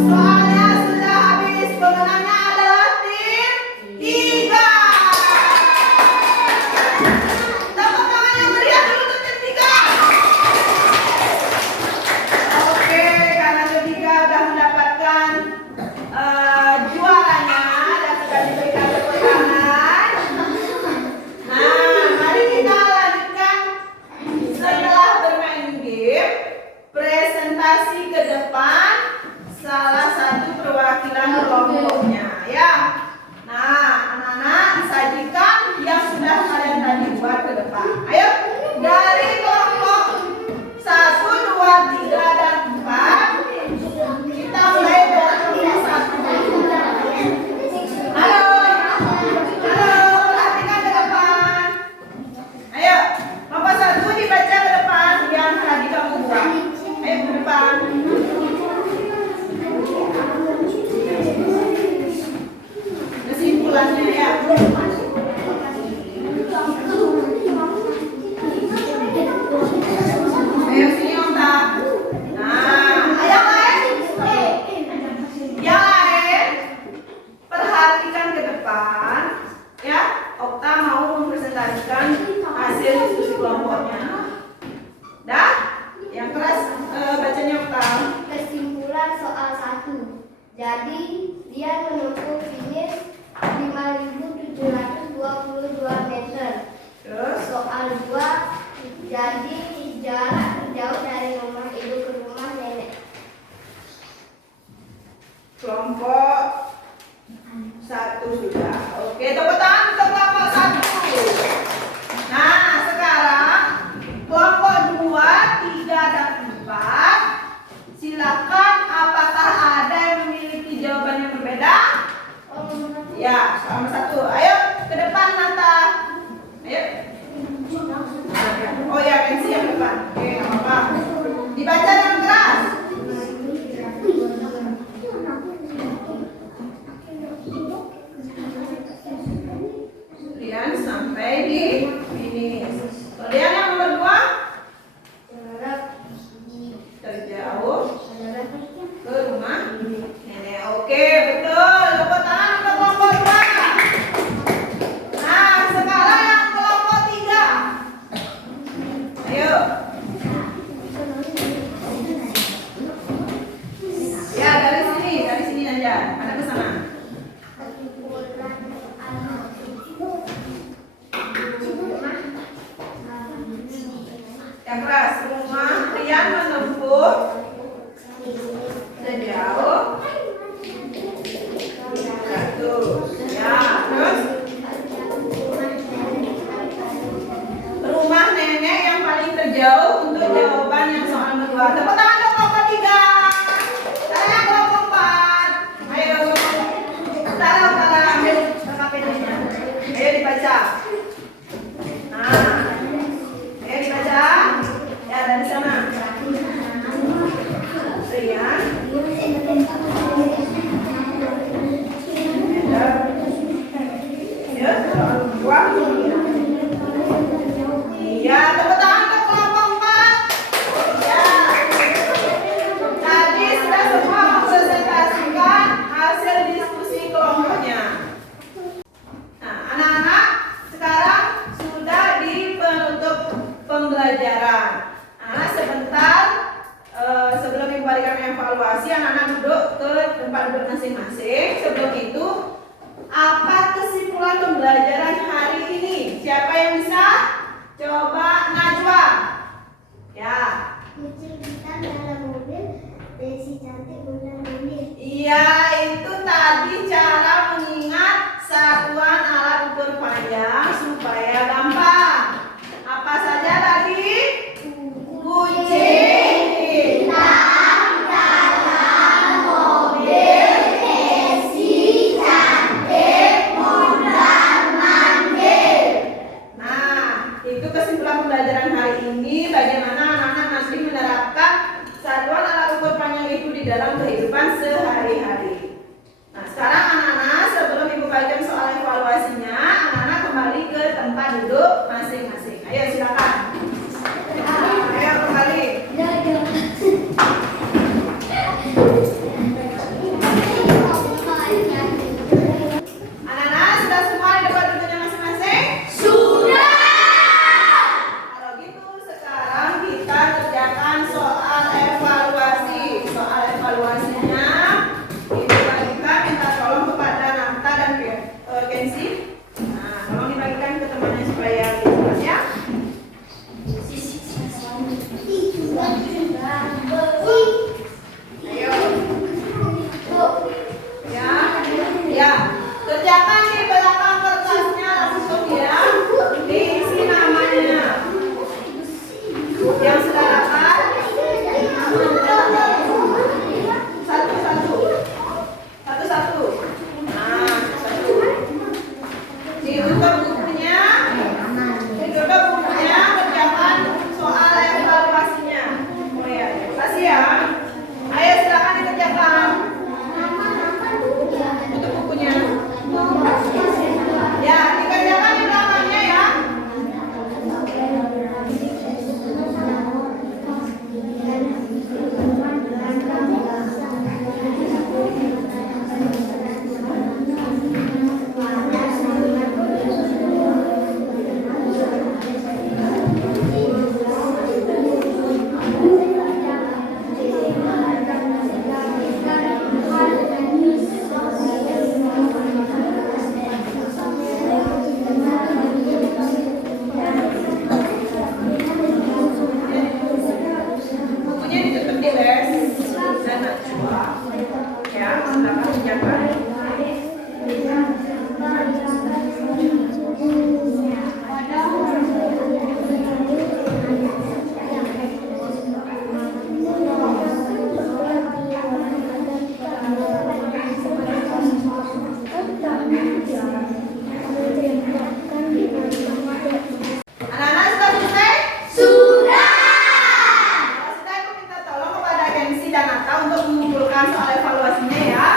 soalnya sudah habis. Pemenangnya adalah tim 3. Tepuk tangan yang meriah dulu untuk tim 3. Oke, karena tim 3 sudah mendapatkan juaranya dan sudah diberikan tepuk tangan. Nah, mari kita lanjutkan setelah bermain game, presentasi ke depan salah satu perwakilan kelompoknya ya. Nah, anak-anak sajikan yang sudah kalian tadi buat ke depan. Ayo, dari kelompok 1, 2, 3, dan 4 kita mulai dari kelompok 1. Halo, perhatikan ke depan. Ayo, kelompok 1 dibaca ke depan yang tadi kamu buat. Ayo ke depan. Kesimpulannya ya. Ayo sini Okta. Nah, yang lain? Yang lain perhatikan ke depan ya. Okta mau mempresentasikan hasil diskusi kelompoknya. Dah? Yang keras bacanya Okta. Kesimpulan soal 1. Jadi dia menempuh finish 5.722 meter. Terus Soal 2. Jadi jarak terjauh dari rumah ibu ke rumah nenek. kelompok 1 sudah. Oke, tepuk tangan untuk kelompok 1. Nah, sekarang kelompok 2, 3, dan 4. Silakan, apakah ada yang memiliki jawaban yang berbeda? Ya, sama 1. Ayo ke depan Nata. Ayo. Oh ya, pensi yang depan. Oke, nggak apa-apa. Dibaca dengan keras. Kemudian sampai di finish. Kemudian yang nomor 2, terjauh ke rumah nenek. Oke, betul. Tepuk tangan untuk kelompok 2. Nah, sekarang yang kelompok 3. Ayo. Ya, dari sini aja. Ada ke sana. Yang keras, rumah Rian menempuh sejauh 100. Ya, terus rumah nenek yang paling terjauh untuk jawaban yang soal kedua. Tepuk tangan dong kelompok 3. Saya kelompok 4. Ayo, Tara, ambil KPD-nya. Ayo dibaca. Nah, ayo dibaca. Ya, dari sana. Rian. Meter. Ya, soal kedua. Coba Najwa. Ya. Kucing kita dalam mobil, Desi cantik bulan mobil. Iya, itu tadi cara mengingat satuan alat ukur panjang supaya gampang. Apa saja tadi? Kucing kita dalam mobil, Desi cantik mondar-mandir. Nah, itu kesimpulan pembelajaran hari ini. Bagaimana anak-anak nanti menerapkan satuan alat ukur panjang itu di dalam kehidupan sehari-hari. Nah, sekarang anak-anak sebelum ibu bagikan soal evaluasinya, anak-anak kembali ke tempat duduk masing-masing. Ayo silakan. Ayo kembali. Anak-anak sudah semua di tempat duduknya masing-masing? Sudah. Kalau gitu sekarang kita kerjakan soal evaluasi. Soal evaluasinya ibu bagikan, minta tolong kepada Nafta dan Kenzi. Nah, tolong dibagikan ke temannya supaya jelas ya. Ayo. Ya, ya. Kerjakan di belakang kertasnya langsung ya. Diisi namanya. Yang sudah dapat satu-satu. Satu-satu. Nah, satu. Ditutup bukunya. Ditutup bukunya, kerjakan soal evaluasinya. Oh ya, terima kasih ya. Ayo silakan dikerjakan. Tutup bukunya. Ya, dikerjakan di belakangnya ya. Bukunya ditutup di les dan Najwa. Ya, silakan kerjakan. Anak-anak sudah selesai? Sudah. Kalau sudah, aku minta tolong kepada Kenzi dan Nata untuk mengumpulkan soal evaluasinya ya.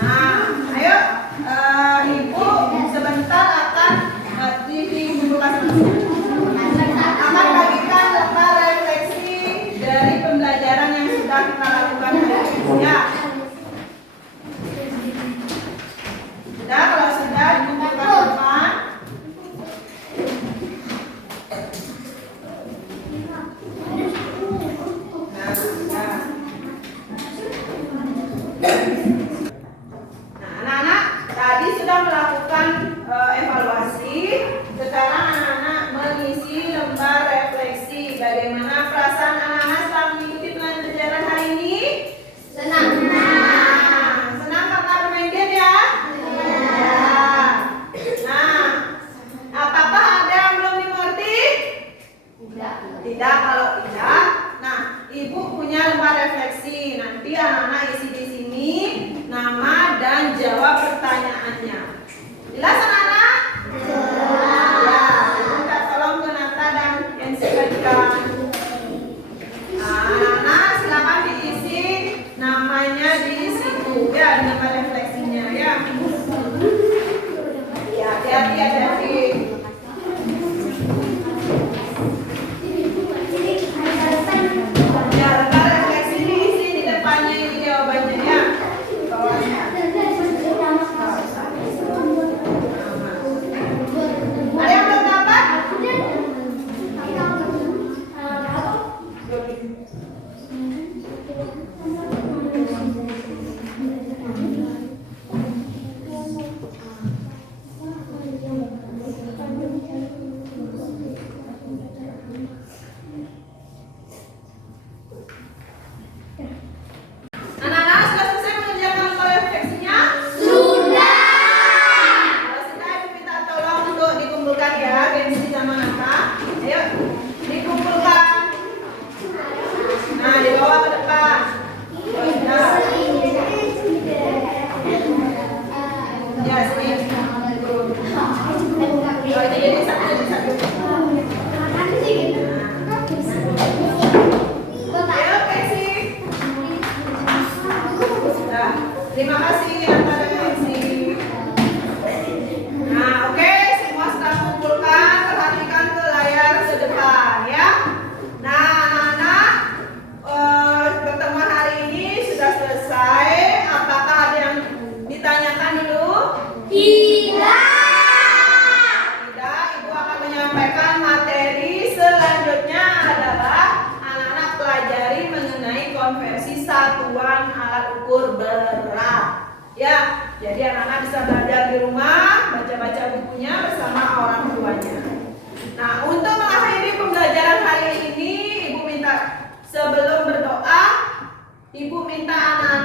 Nah, ayo, ibu sebentar akan dikumpulkan. Akan bagikan lembar refleksi dari pembelajaran yang sudah kita lakukan hari ini ya. Sudah, kalau sudah dikumpulkan di depan. Nah, sudah. Nah, anak-anak tadi sudah melakukan evaluasi. Sekarang anak-anak mengisi lembar refleksi. Bagaimana perasaan anak-anak setelah mengikuti pembelajaran hari ini? Senang. Senang karena bermain game ya? Ya. Nah, apakah ada yang belum dimengerti? Tidak. Kalau tidak, nah, ibu punya lembar refleksi. Nanti anak-anak isi di sini nama dan jawab pertanyaannya. Jadi anak-anak bisa belajar di rumah, baca-baca bukunya bersama orang tuanya. Nah, untuk mengakhiri pembelajaran hari ini, Ibu minta sebelum berdoa, Ibu minta anak-anak